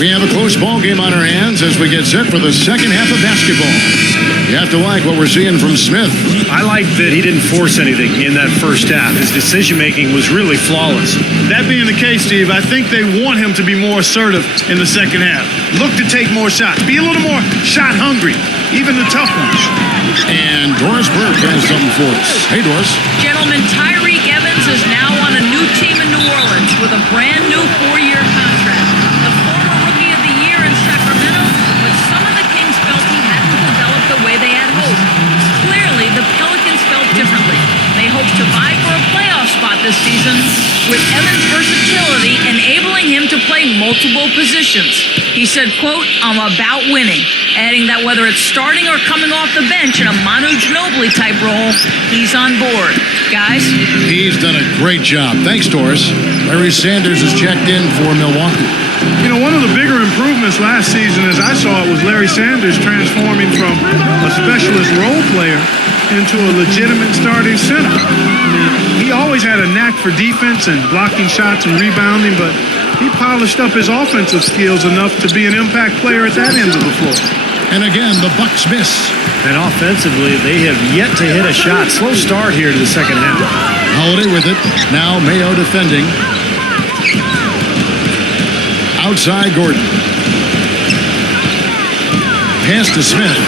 We have a close ball game on our hands as we get set for the second half of basketball. You have to like what we're seeing from Smith. I like that he didn't force anything in that first half. His decision-making was really flawless. That being the case, Steve, I think they want him to be more assertive in the second half. Look to take more shots. Be a little more shot hungry, even the tough ones. And Doris Burke has something for us. Hey, Doris. Gentlemen, Tyreek Evans is now on a new team in New Orleans with a brand new 4-year contract. The former Rookie of the Year in Sacramento, but some of the Kings felt he hadn't developed the way they had hoped. Clearly, the Pelicans felt differently. They hope to vie for a playoff spot this season, with Evans' versatility enabling him to play multiple positions. He said, quote, "I'm about winning," adding that whether it's starting or coming off the bench in a Manu Ginobili type role, he's on board. Guys? He's done a great job. Thanks, Doris. Larry Sanders has checked in for Milwaukee. You know, one of the bigger improvements last season, as I saw it, was Larry Sanders transforming from a specialist role player into a legitimate starting center. I mean, he always had a knack for defense and blocking shots and rebounding, but he polished up his offensive skills enough to be an impact player at that end of the floor. And again, the Bucks miss. And offensively, they have yet to hit a shot. Slow start here to the second half. Holiday with it. Now Mayo defending. Outside Gordon. Pass to Smith.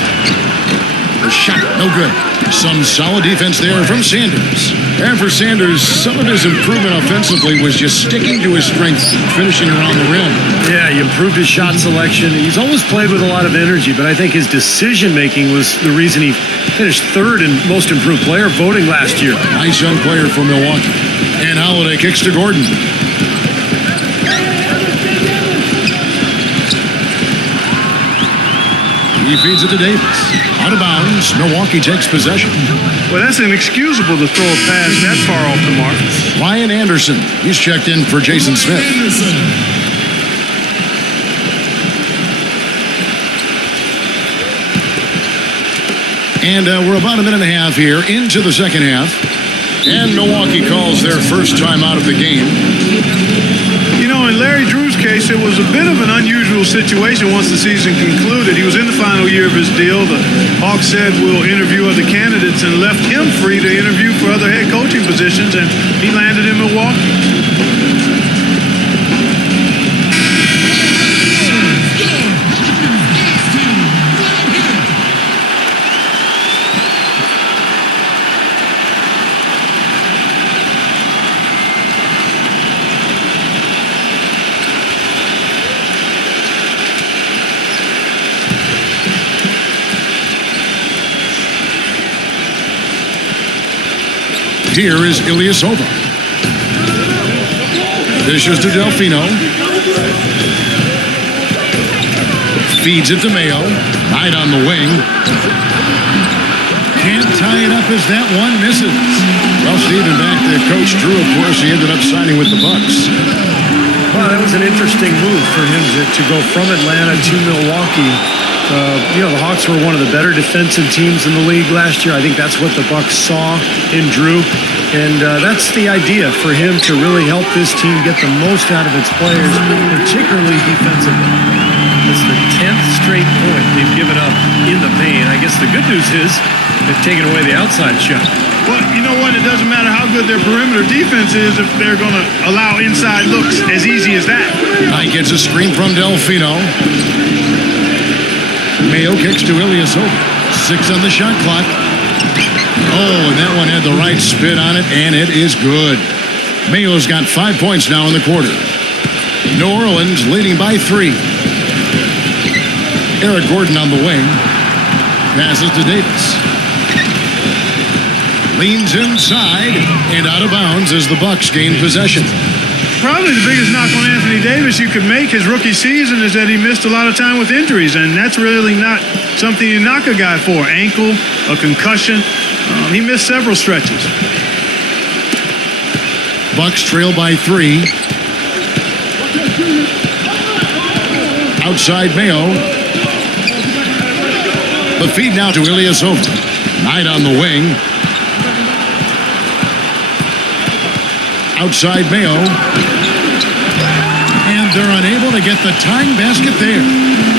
The shot, no good. Some solid defense there from Sanders. And for Sanders, some of his improvement offensively was just sticking to his strengths, finishing around the rim. Yeah, he improved his shot selection. He's always played with a lot of energy, but I think his decision-making was the reason he finished third in most improved player voting last year. Nice young player for Milwaukee. And Holiday kicks to Gordon. He feeds it to Davis. Out of bounds. Milwaukee takes possession. Well, that's inexcusable to throw a pass that far off the mark. Ryan Anderson. He's checked in for Jason Smith. And we're about a minute and a half here into the second half. And Milwaukee calls their first time out of the game. You know, in Larry Drew's case, it was a bit of an unusual situation once the season concluded. He was in the final year of his deal. The Hawks said we'll interview other candidates and left him free to interview for other head coaching positions, and he landed in Milwaukee. Here is Ilyasova. Dishes to Delfino. Feeds it to Mayo. Right on the wing. Can't tie it up as that one misses. Well, Stephen, back to Coach Drew, of course, he ended up signing with the Bucks. Well, that was an interesting move for him to go from Atlanta to Milwaukee. The Hawks were one of the better defensive teams in the league last year. I think that's what the Bucks saw in Drew. And that's the idea for him to really help this team get the most out of its players, particularly defensively. It's the 10th straight point they've given up in the paint. I guess the good news is they've taken away the outside shot. Well, you know what? It doesn't matter how good their perimeter defense is if they're going to allow inside looks as easy as that. Knight gets a screen from Delfino. Mayo kicks to Ilyasova. 6 on the shot clock. Oh, and that one had the right spin on it, and it is good. Mayo's got 5 points now in the quarter. New Orleans leading by 3. Eric Gordon on the wing. Passes to Davis. Leans inside and out of bounds as the Bucks gain possession. Probably the biggest knock on Anthony Davis you could make his rookie season is that he missed a lot of time with injuries, and that's really not something you knock a guy for. Ankle, a concussion. He missed several stretches. Bucks trail by 3. Outside Mayo. The feed now to Ilyasova. Knight on the wing. Outside Mayo. they're unable to get the tying basket there.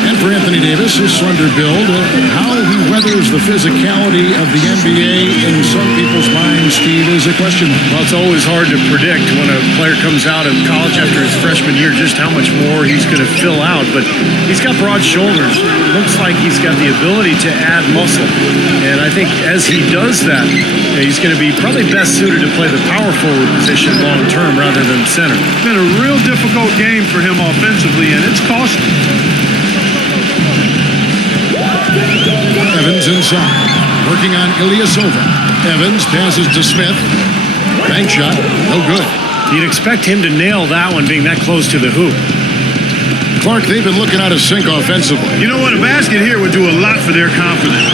And for Anthony Davis, his slender build, how he weathers the physicality of the NBA in some people's minds, Steve, is a question. Well, it's always hard to predict when a player comes out of college after his freshman year just how much more he's going to fill out. But he's got broad shoulders. Looks like he's got the ability to add muscle. And I think as he does that, he's going to be probably best suited to play the power forward position long term rather than center. It's been a real difficult game for him offensively, and it's costing. Evans inside, working on Ilyasova. Evans passes to Smith. Bank shot, no good. You'd expect him to nail that one being that close to the hoop. Clark, they've been looking out of sync offensively. You know what? A basket here would do a lot for their confidence.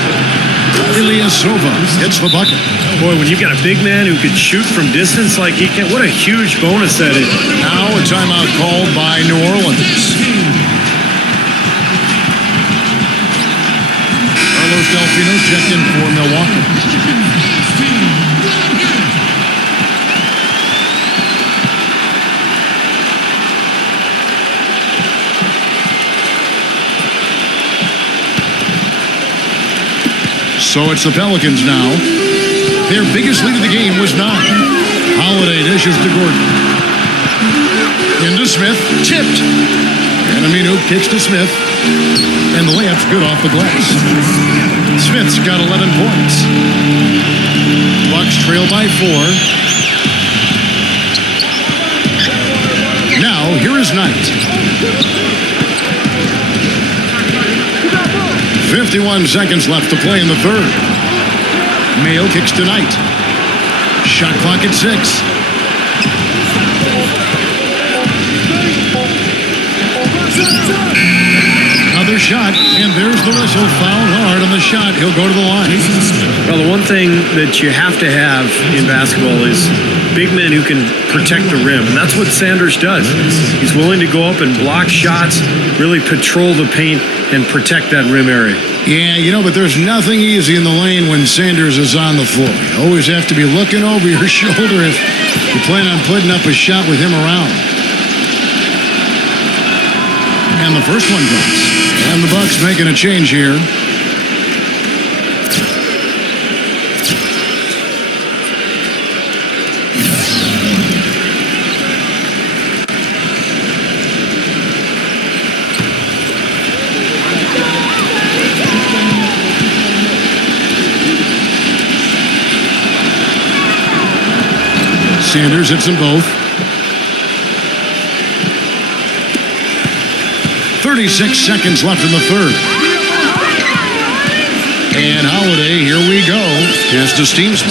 Ilyasova hits the bucket. Boy, when you've got a big man who could shoot from distance like he can, what a huge bonus that is. Now a timeout called by New Orleans. Carlos Delfino checked in for Milwaukee. So it's the Pelicans now. Their biggest lead of the game was 9. Holiday dishes to Gordon. Into Smith, tipped. And Aminu kicks to Smith. And the layup's good off the glass. Smith's got 11 points. Bucks trail by 4. Now, here is Knight. 51 seconds left to play in the third. Mayo kicks to Knight. Shot clock at 6. Another shot, and there's the whistle. Fouled hard on the shot. He'll go to the line. Well, the one thing that you have to have in basketball is big men who can protect the rim, and that's what Sanders does. He's willing to go up and block shots, really patrol the paint, and protect that rim area. Yeah, but there's nothing easy in the lane when Sanders is on the floor. You always have to be looking over your shoulder if you plan on putting up a shot with him around. And the first one goes. And the Bucks making a change here. Sanders hits them both. 36 seconds left in the third. And Holiday, here we go. Pass to Steamsma.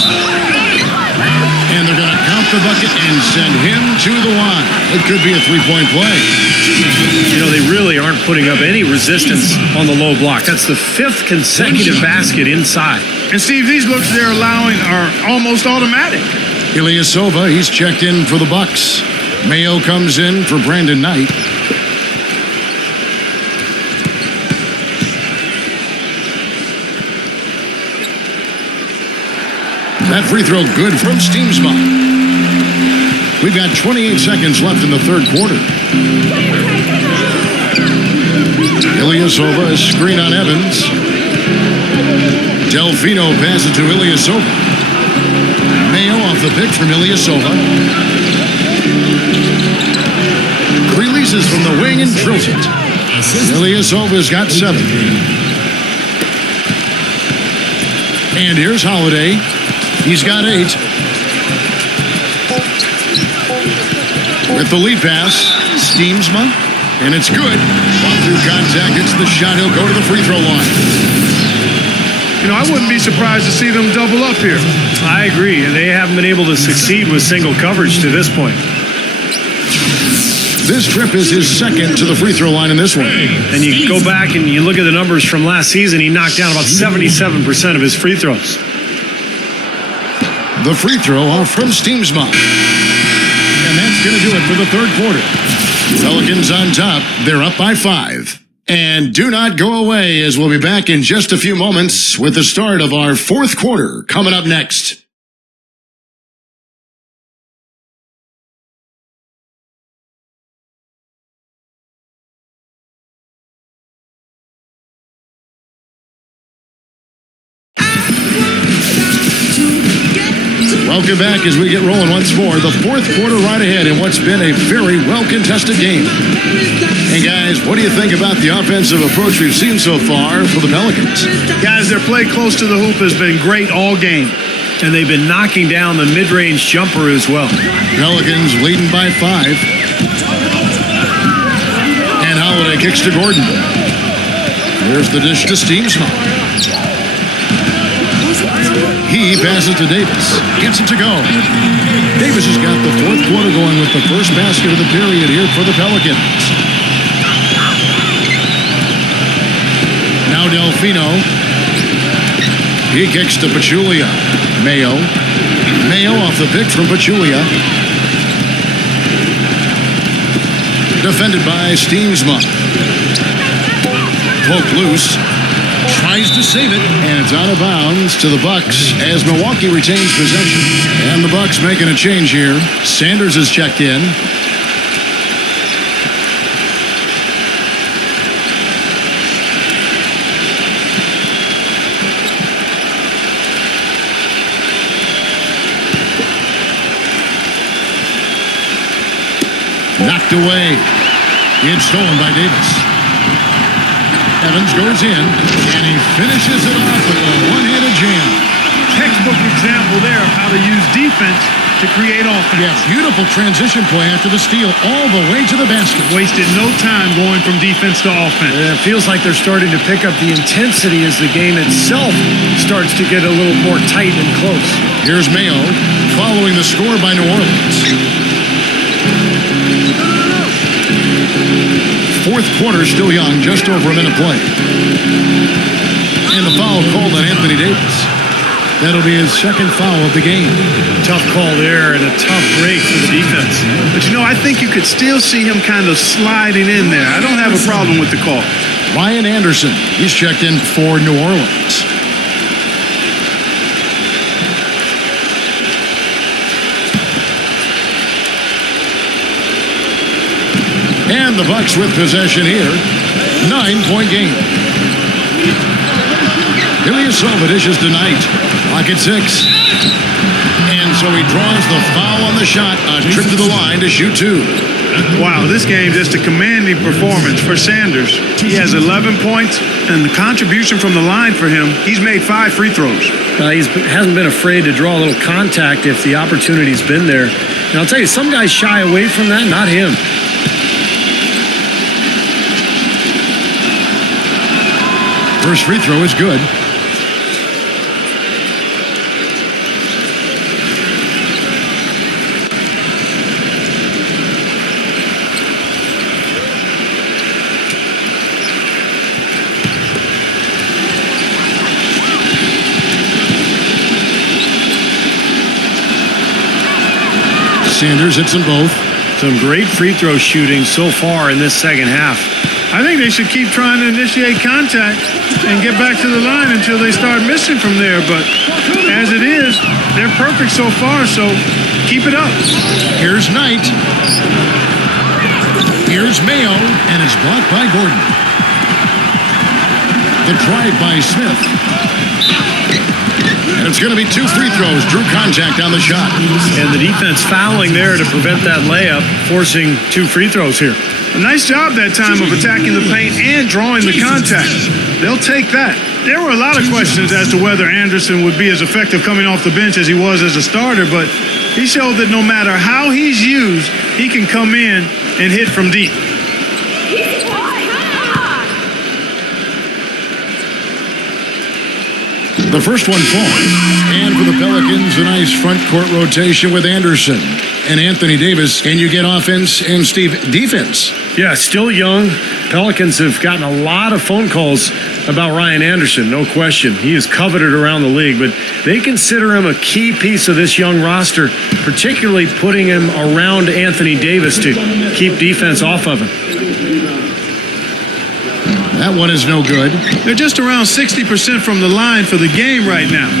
And they're going to count the bucket and send him to the line. It could be a three-point play. They really aren't putting up any resistance on the low block. That's the 5th consecutive basket inside. And Steve, these looks they're allowing are almost automatic. Ilyasova, he's checked in for the Bucks. Mayo comes in for Brandon Knight. That free throw good from Steamsma. We've got 28 seconds left in the third quarter. Ilyasova, a screen on Evans. Delfino passes to Ilyasova. Mayo off the pick from Ilyasova. Releases from the wing and drills it. Ilyasova's got 7. And here's Holiday. He's got 8. With the lead pass, Steamsma, and it's good. Walk through contact, hits the shot. He'll go to the free throw line. I wouldn't be surprised to see them double up here. I agree. They haven't been able to succeed with single coverage to this point. This trip is his second to the free throw line in this one. And you go back and you look at the numbers from last season, he knocked down about 77% of his free throws. The free throw off from Steamsma. And that's going to do it for the third quarter. Pelicans on top. They're up by 5. And do not go away, as we'll be back in just a few moments with the start of our fourth quarter coming up next. Welcome back as we get rolling once more. The fourth quarter right ahead in what's been a very well-contested game. And guys, what do you think about the offensive approach we've seen so far for the Pelicans? Guys, their play close to the hoop has been great all game. And they've been knocking down the mid-range jumper as well. Pelicans leading by 5. And Holiday kicks to Gordon. There's the dish to Steamsma. He passes to Davis. Gets it to go. Davis has got the fourth quarter going with the first basket of the period here for the Pelicans. Now Delfino. He kicks to Pachulia. Mayo off the pick from Pachulia. Defended by Steamsma. Poke loose. Tries to save it, and it's out of bounds to the Bucks as Milwaukee retains possession. And the Bucks making a change here. Sanders is checked in. Knocked away. It's stolen by Davis. Evans goes in, and he finishes it off with a one-handed jam. Textbook example there of how to use defense to create offense. Yeah, beautiful transition play after the steal all the way to the basket. Wasted no time going from defense to offense. It feels like they're starting to pick up the intensity as the game itself starts to get a little more tight and close. Here's Mayo following the score by New Orleans. Fourth quarter still young, just over a minute play. And the foul called on Anthony Davis. That'll be his second foul of the game. Tough call there and a tough break for the defense. But you know, I think you could still see him kind of sliding in there. I don't have a problem with the call. Ryan Anderson, he's checked in for New Orleans. And the Bucks with possession here. 9-point game. Ilyasova dishes tonight. Clock at 6. And so he draws the foul on the shot. A trip to the line to shoot 2. Wow, this game just a commanding performance for Sanders. He has 11 points, and the contribution from the line for him, he's made 5 free throws. He hasn't been afraid to draw a little contact if the opportunity's been there. And I'll tell you, some guys shy away from that, not him. First free throw is good. Sanders hits them both. Some great free throw shooting so far in this second half. I think they should keep trying to initiate contact and get back to the line until they start missing from there. But as it is, they're perfect so far, so keep it up. Here's Knight. Here's Mayo, and it's blocked by Gordon. The drive by Smith. And it's going to be 2 free throws. Drew contact on the shot. And the defense fouling there to prevent that layup, forcing 2 free throws here. A nice job that time of attacking the paint and drawing the contact. They'll take that. There were a lot of questions as to whether Anderson would be as effective coming off the bench as he was as a starter, but he showed that no matter how he's used, he can come in and hit from deep. The first one falls. And for the Pelicans, a nice front court rotation with Anderson and Anthony Davis. And you get offense and defense. Yeah, still young. Pelicans have gotten a lot of phone calls about Ryan Anderson, no question. He is coveted around the league, but they consider him a key piece of this young roster, particularly putting him around Anthony Davis to keep defense off of him. That one is no good. They're just around 60% from the line for the game right now.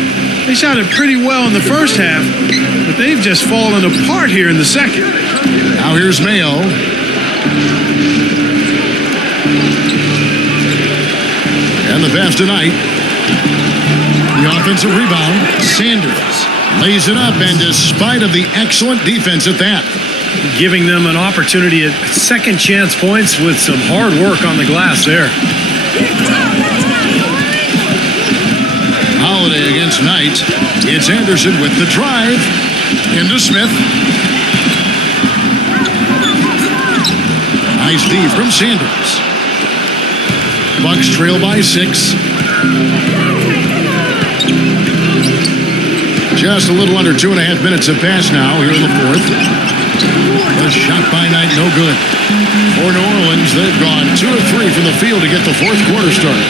They shot it pretty well in the first half, but they've just fallen apart here in the second. Now here's Mayo. And the pass tonight. The offensive rebound, Sanders. Lays it up, and despite of the excellent defense at that, giving them an opportunity at second chance points with some hard work on the glass there. Holiday against Knight. It's Anderson with the drive. Into Smith. Nice D from Sanders. Bucks trail by 6. Just a little under 2.5 minutes have passed now here in the fourth. The shot by Knight, no good. For New Orleans, they've gone 2 of 3 from the field to get the fourth quarter started.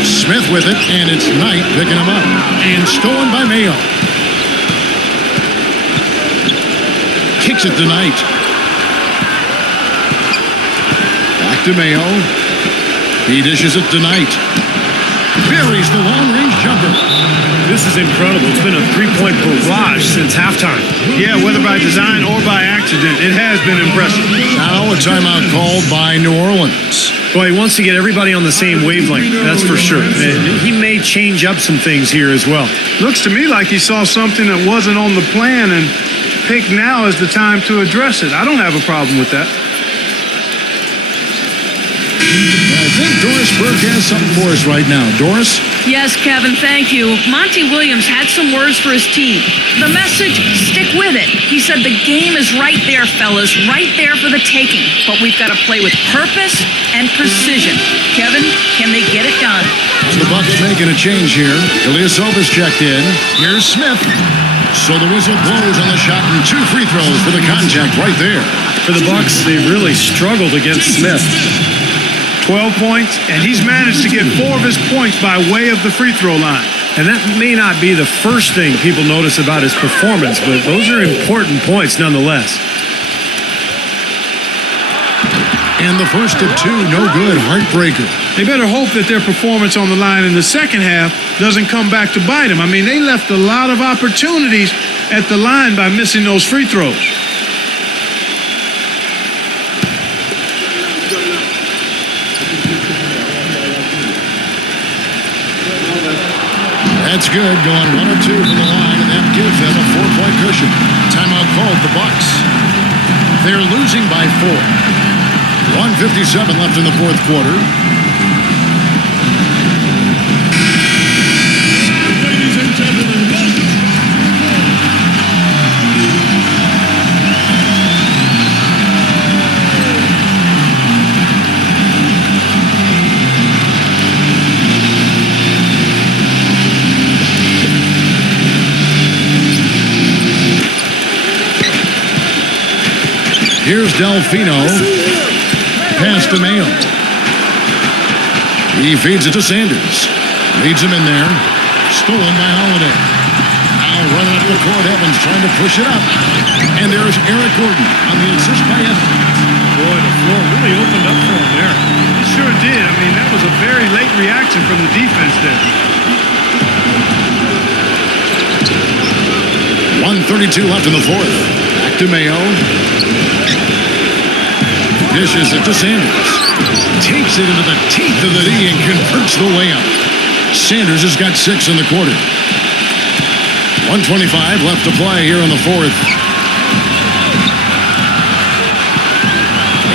Smith with it, and it's Knight picking him up. And stolen by Mayo. Kicks it to Knight. Back to Mayo. He dishes it to Knight. Buries the long-range jumper. This is incredible. It's been a three-point barrage since halftime. Yeah, whether by design or by accident, it has been impressive. Now a timeout called by New Orleans. Well, he wants to get everybody on the same wavelength, that's for sure. He may change up some things here as well. Looks to me like he saw something that wasn't on the plan and picked now as the time to address it. I don't have a problem with that. I think Doris Burke has something for us right now. Doris? Yes, Kevin, thank you. Monty Williams had some words for his team. The message, stick with it. He said the game is right there, fellas, right there for the taking. But we've got to play with purpose and precision. Kevin, can they get it done? The Bucks making a change here. Ilyasova's checked in. Here's Smith. So the whistle blows on the shot and 2 free throws for the contact right there. For the Bucks, they really struggled against Smith. 12 points, and he's managed to get 4 of his points by way of the free throw line. And that may not be the first thing people notice about his performance, but those are important points nonetheless. And the first of 2, no good, heartbreaker. They better hope that their performance on the line in the second half doesn't come back to bite them. I mean, they left a lot of opportunities at the line by missing those free throws. That's good, going 1 of 2 from the line, and that gives them a 4-point cushion. Timeout called the Bucks. They're losing by 4. 1:57 left in the fourth quarter. Ladies and gentlemen, welcome. Here's Delfino. Pass to Mayo. He feeds it to Sanders. Leads him in there. Stolen by Holiday. Now running up the court. Evans trying to push it up. And there's Eric Gordon on the assist by Evans. Boy, the floor really opened up for him there. It sure did. I mean, that was a very late reaction from the defense there. 1:32 left in the fourth. Back to Mayo. Dishes it to Sanders. Takes it into the teeth of the D and converts the layup. Sanders has got 6 in the quarter. 1:25 left to play here in the fourth.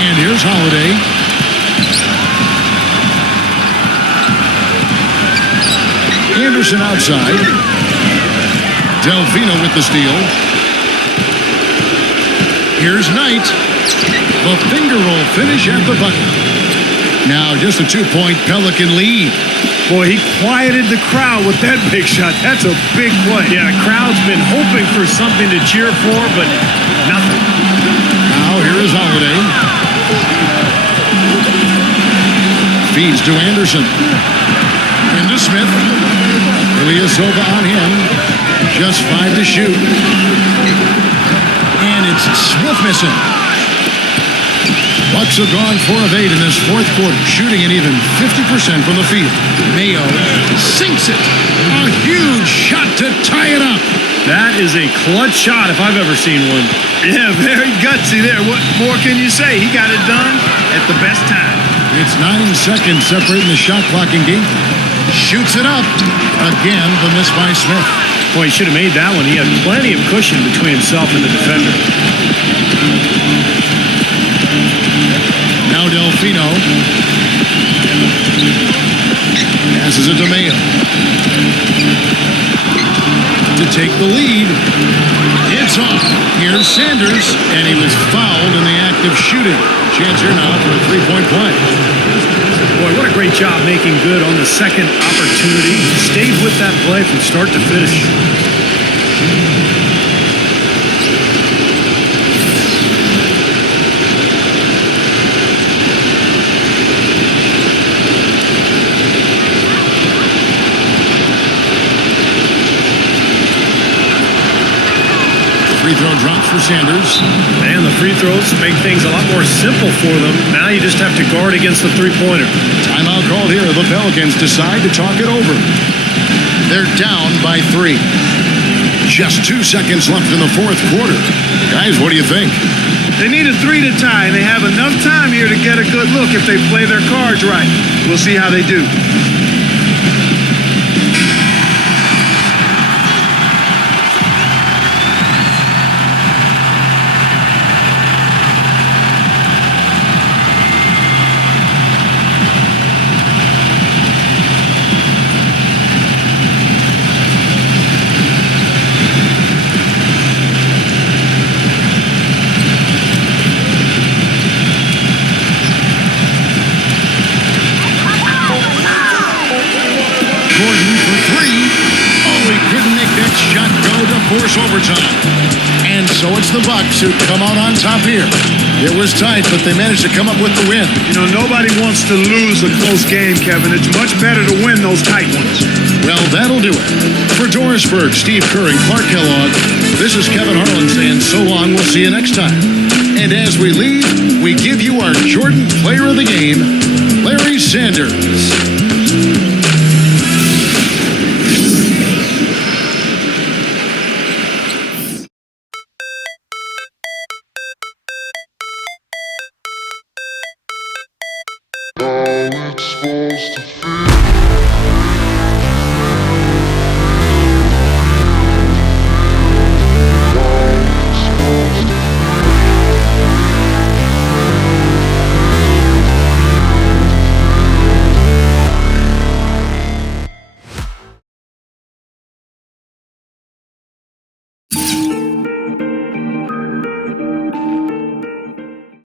And here's Holiday. Anderson outside. Delfino with the steal. Here's Knight. The finger roll finish at the bucket. Now just a 2-point Pelican lead. Boy, he quieted the crowd with that big shot. That's a big play. Yeah, the crowd's been hoping for something to cheer for, but nothing. Now here is Holiday. Feeds to Anderson. Into Smith. Ilyasova on him. Just 5 to shoot. And it's Smith missing. Bucks have gone 4 of 8 in this fourth quarter, shooting an even 50% from the field. Mayo sinks it. A huge shot to tie it up. That is a clutch shot if I've ever seen one. Yeah, very gutsy there. What more can you say? He got it done at the best time. It's 9 seconds separating the shot clock and game. Shoots it up. Again, the miss by Smith. Boy, he should have made that one. He had plenty of cushion between himself and the defender. Now Delfino. Passes it to Mayo. To take the lead. It's off. Here's Sanders, and he was fouled in the act of shooting. Chance here now for a three-point play. Boy, what a great job making good on the second opportunity. Stayed with that play from start to finish. Free throw drops for Sanders. And the free throws make things a lot more simple for them. Now you just have to guard against the three-pointer. Timeout called here. The Pelicans decide to talk it over. They're down by 3. Just 2 seconds left in the fourth quarter. Guys, what do you think? They need a 3 to tie, and they have enough time here to get a good look if they play their cards right. We'll see how they do. Force overtime. And so it's the Bucks who come out on top here. It was tight, but they managed to come up with the win. You know, nobody wants to lose a close game, Kevin. It's much better to win those tight ones. Well, that'll do it. For Doris Berg, Steve Kerr, and Clark Kellogg, this is Kevin Harlan saying so long. We'll see you next time. And as we leave, we give you our Jordan Player of the Game, Larry Sanders.